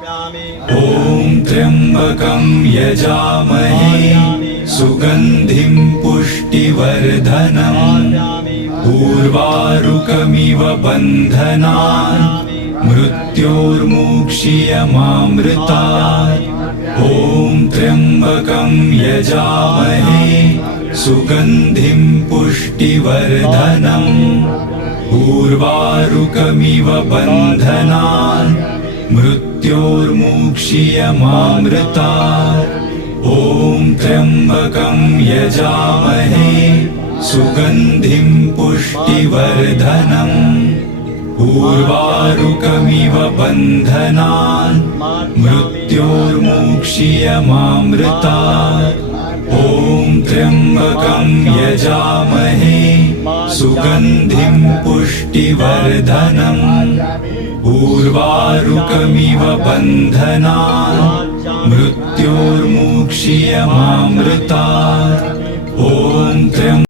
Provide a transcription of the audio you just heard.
ॐ त्र्यम्बकं यजामहे सुगन्धिं पुष्टिवर्धनम् उर्वारुकमिव बन्धनान् मृत्योर्मुक्षीयमामृतात् ॐ त्र्यम्बकं यजामहे सुगन्धिं पुष्टिवर्धनम् उर्वारुकमिव बन्धनान् मृत्योर्मुक्षीयमामृतात् ॐ त्र्यम्बकं यजामहे सुगन्धिं पुष्टिवर्धनम् उर्वारुकमिव बन्धनान् मृत्योर्मुक्षीयमामृतात् ॐ त्र्यम्बकं यजामहे सुगन्धिं पुष्टिवर्धनम् उर्वारुकमिव बन्धनान् मृत्योर्मुक्षीयमामृतात्